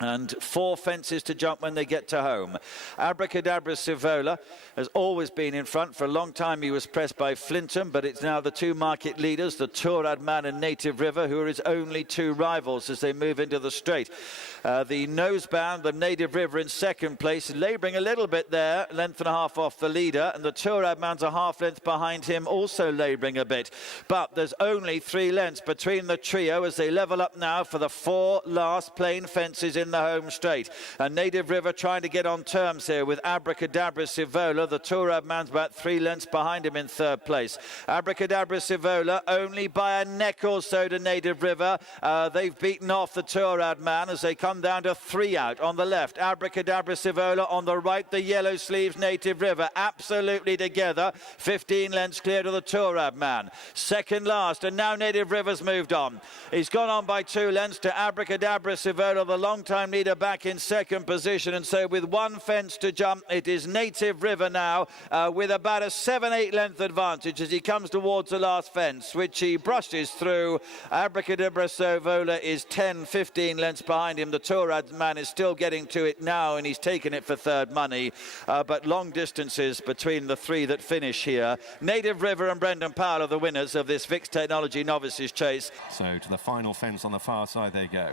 and 4 fences to jump when they get to home. Abracadabra Sivola has always been in front. For a long time he was pressed by Flintham, but it's now the 2 market leaders, the Tourad Man and Native River, who are his only 2 rivals as they move into the straight. The nosebound, the Native River in second place, labouring a little bit there, length and a half off the leader, and the Tourad Man's a half length behind him, also labouring a bit. But there's only 3 lengths between the trio as they level up now for the 4 last plain fences in the home straight. And Native River trying to get on terms here with Abracadabra Sivola. The Tourad Man's about 3 lengths behind him in third place. Abracadabra Sivola only by a neck or so to Native River. They've beaten off the Tourad Man as they come down to 3 out. On the left, Abracadabra Sivola. On the right, the yellow sleeves Native River. Absolutely together. 15 lengths clear to the Tourad Man. Second last, and now Native River's moved on. He's gone on by 2 lengths to Abracadabra Sivola, the long-time leader, back in second position. And so with 1 fence to jump, it is Native River now with about a 7-8 length advantage as he comes towards the last fence, which he brushes through. Abracadabra Sivola is 10-15 lengths behind him. The Tourad Man is still getting to it now, and he's taken it for third money. But long distances between the 3 that finish here. Native River and Brendan Powell are the winners of this Vix Technology Novices Chase. So to the final fence on the far side they go.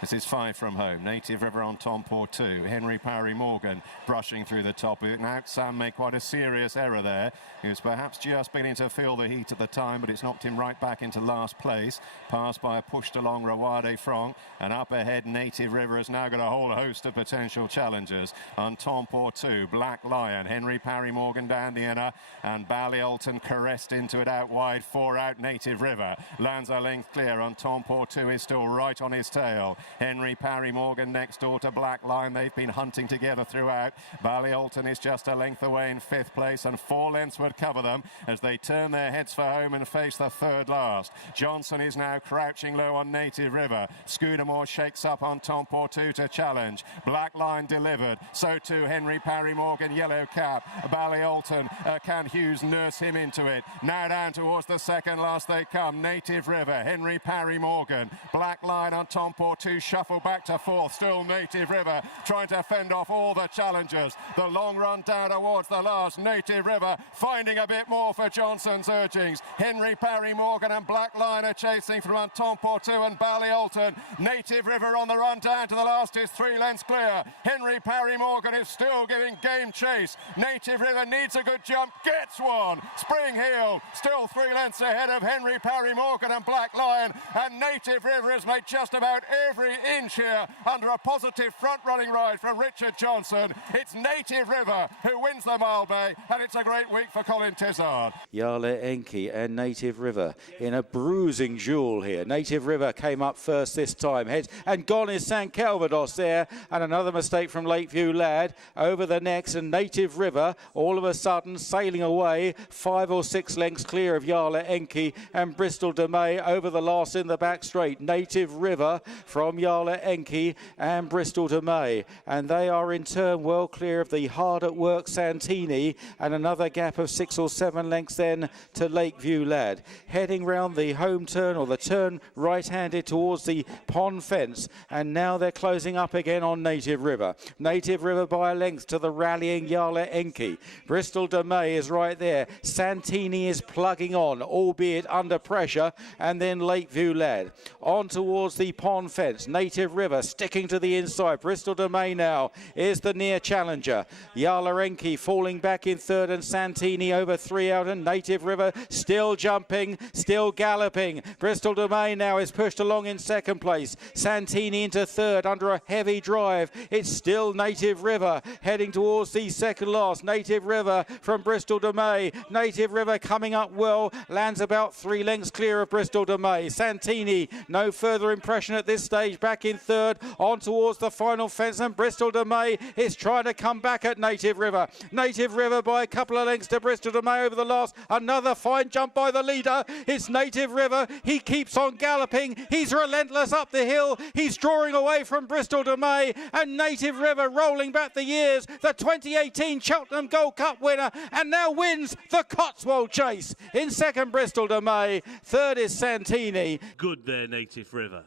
This is 5 from home. Native River on top or 2. Henry Parry Morgan brushing through the top. Now Sam made quite a serious error there. He was perhaps just beginning to feel the heat at the time, but it's knocked him right back into last place. Passed by a pushed along Rawade Franck. And up ahead, Native River has now got a whole host of potential challengers. On top or 2, Black Lion. Henry Parry Morgan down the inner. And Ballyalton caressed into it out wide. 4 out, Native River. Lands a length clear. On top or 2 is still right on his tail. Henry Parry Morgan next door to Black Lion. They've been hunting together throughout. Ballyalton is just a length away in 5th place, and 4 lengths would cover them as they turn their heads for home and face the 3rd last. Johnson is now crouching low on Native River. Scudamore shakes up on top or 2 to challenge. Black Lion delivered. So too Henry Parry Morgan, yellow cap. Ballyalton, can Hughes nurse him into it? Now down towards the 2nd last they come. Native River, Henry Parry Morgan. Black Lion on top or 2. Shuffle back to 4th, still Native River trying to fend off all the challengers. The long run down towards the last. Native River finding a bit more for Johnson's urgings. Henry Parry Morgan and Black Lion are chasing through on top or 2 and Ballyalton. Native River on the run down to the last is 3 lengths clear. Henry Parry Morgan is still giving game chase. Native River needs a good jump, gets one. Spring Heel still 3 lengths ahead of Henry Parry Morgan and Black Lion, and Native River has made just about every inch here under a positive front-running ride from Richard Johnson. It's Native River who wins the Mildmay, and it's a great week for Colin Tizard. Yale Enki and Native River in a bruising duel here. Native River came up first this time. Heads and gone is San Calvados there, and another mistake from Lakeview Lad over the necks, and Native River all of a sudden sailing away 5 or 6 lengths clear of Yale Enki and Bristol de May over the last in the back straight. Native River from Yale Enki and Bristol de May, and they are in turn well clear of the hard at work Santini, and another gap of 6 or 7 lengths then to Lakeview Lad. Heading round the home turn, or the turn right-handed towards the pond fence, and now they're closing up again on Native River. Native River by a length to the rallying Yale Enki. Bristol de May is right there. Santini is plugging on, albeit under pressure, and then Lakeview Lad. On towards the pond fence. Native River sticking to the inside. Bristol de May now is the near challenger. Yale Enki falling back in 3rd, and Santini over 3 out, and Native River still jumping, still galloping. Bristol de May now is pushed along in 2nd place. Santini into 3rd under a heavy drive. It's still Native River heading towards the 2nd last. Native River from Bristol de May. Native River coming up well, lands about 3 lengths clear of Bristol de May. Santini, no further impression at this stage, back in 3rd, on towards the final fence, and Bristol de May is trying to come back at Native River. Native River by a couple of lengths to Bristol de May over the last. Another fine jump by the leader. It's Native River. He keeps on galloping. He's relentless up the hill. He's drawing away from Bristol de May, and Native River rolling back the years. The 2018 Cheltenham Gold Cup winner, and now wins the Cotswold Chase. In 2nd, Bristol de May. 3rd is Santini. Good there, Native River.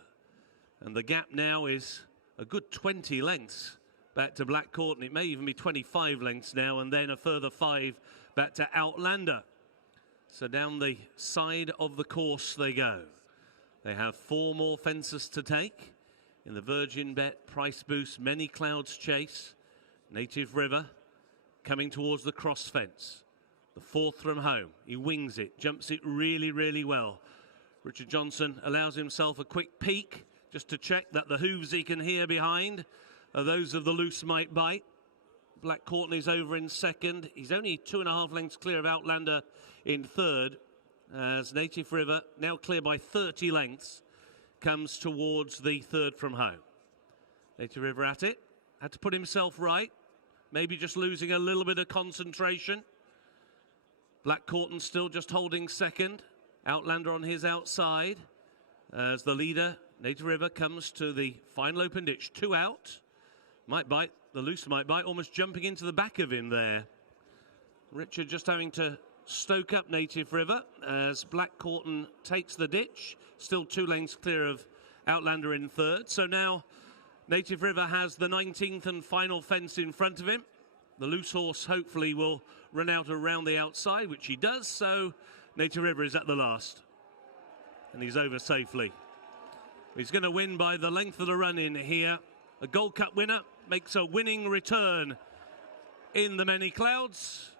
And the gap now is a good 20 lengths back to Black Court, and it may even be 25 lengths now, and then a further 5 back to Outlander. So down the side of the course they go. They have 4 more fences to take in the Virgin Bet Price Boost Many Clouds Chase. Native River coming towards the cross fence. The 4th from home. He wings it, jumps it really, really well. Richard Johnson allows himself a quick peek just to check that the hooves he can hear behind are those of the Loose Might Bite. Black Courtney's over in 2nd. He's only 2.5 lengths clear of Outlander in 3rd, as Native River, now clear by 30 lengths, comes towards the 3rd from home. Native River at it, had to put himself right, maybe just losing a little bit of concentration. Black Courtney still just holding 2nd, Outlander on his outside, as the leader, Native River, comes to the final open ditch. 2 out. Might Bite, the Loose Might Bite, almost jumping into the back of him there. Richard just having to stoke up Native River as Black Courtney takes the ditch. Still 2 lengths clear of Outlander in 3rd. So now Native River has the 19th and final fence in front of him. The loose horse hopefully will run out around the outside, which he does. So Native River is at the last. And he's over safely. He's going to win by the length of the run in here. A Gold Cup winner makes a winning return in the Many Clouds.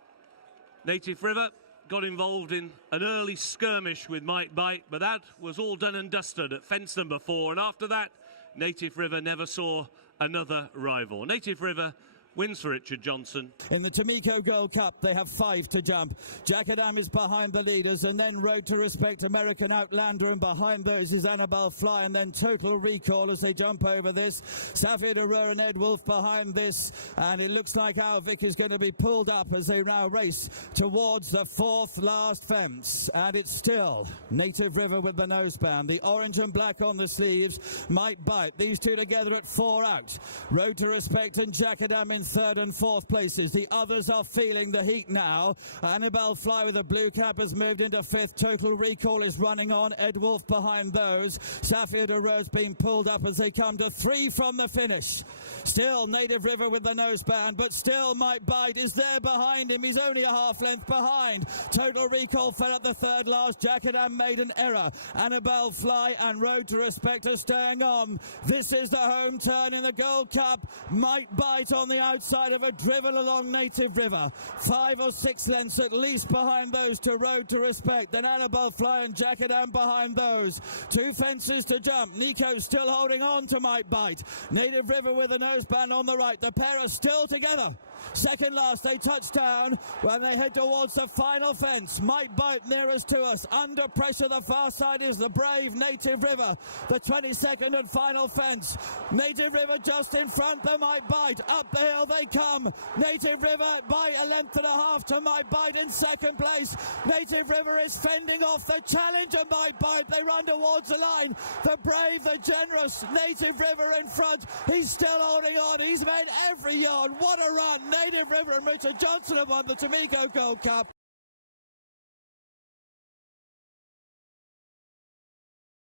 Native River got involved in an early skirmish with Might Bite, but that was all done and dusted at fence number 4. And after that, Native River never saw another rival. Native River wins for Richard Johnson. In the Tamiko Gold Cup, they have 5 to jump. Jackadam is behind the leaders, and then Road to Respect, American Outlander, and behind those is Annabelle Fly, and then Total Recall as they jump over this. Sapphire Aurora and Ed Wolf behind this, and it looks like our Vic is going to be pulled up as they now race towards the 4th last fence, and it's still Native River with the noseband. The orange and black on the sleeves Might Bite. These 2 together at 4 out. Road to Respect and Jackadam in 3rd and 4th places. The others are feeling the heat now. Annabelle Fly with a blue cap has moved into 5th. Total Recall is running on. Ed Wolf behind those. Sapphire Aurora being pulled up as they come to 3 from the finish. Still Native River with the noseband, but still Might Bite is there behind him. He's only a half length behind. Total Recall fell at the 3rd last. Jackadam made an error. Annabelle Fly and Road to Respect are staying on. This is the home turn in the Gold Cup. Might Bite on the outside of a drivel along Native River. 5 or 6 lengths at least behind those to Road to Respect. Then Annabelle Fly and Jackadam behind those. 2 fences to jump. Nico still holding on to Might Bite. Native River with a noseband on the right. The pair are still together. 2nd last, they touch down when they head towards the final fence. Might Bite nearest to us. Under pressure, the far side is the brave Native River. The 22nd and final fence. Native River just in front, the Might Bite. Up the hill they come. Native River by a length and a half to Might Bite in 2nd place. Native River is fending off the challenger Might Bite. They run towards the line. The brave, the generous Native River in front. He's still holding on. He's made every yard. What a run. Native River and Richard Johnson have won the Tamiko Gold Cup.